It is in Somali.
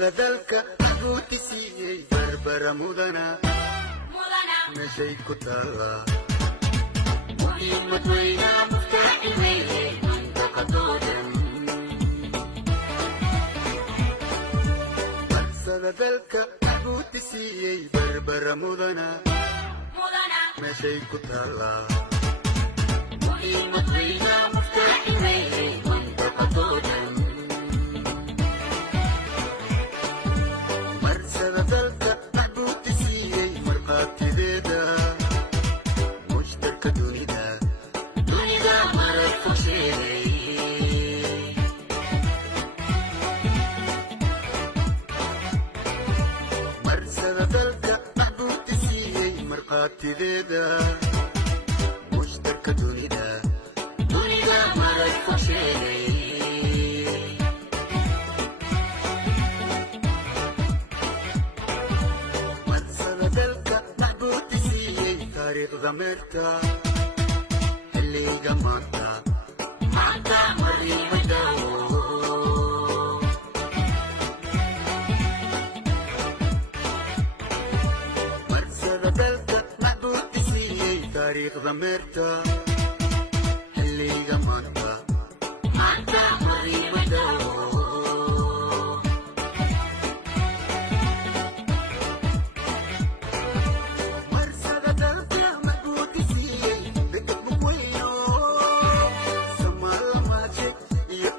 marsada dalka guutisiiyey barbara mudana meeshay ku taallaa muhiimad weyna muftaaxi weyne mantaqadoodan marsada dalka guutisiiyey barbara mudana meeshay ku taallaa muhiimad weyna muftaaxi weyne mantaqadoodan dalka maxbuutisiiyey marqaatideeda mushtarka dunida marag fog sheegay marsada dalka maxbuutisiiyey marqaatideeda mushtarka dunida marag fog sheegay taariikhda meerta xilliga maanta mariimay daawo marsada dalka maxbuutisiiyey taariikhda meerta xilliga maanta mariimay daawo Samala magic, you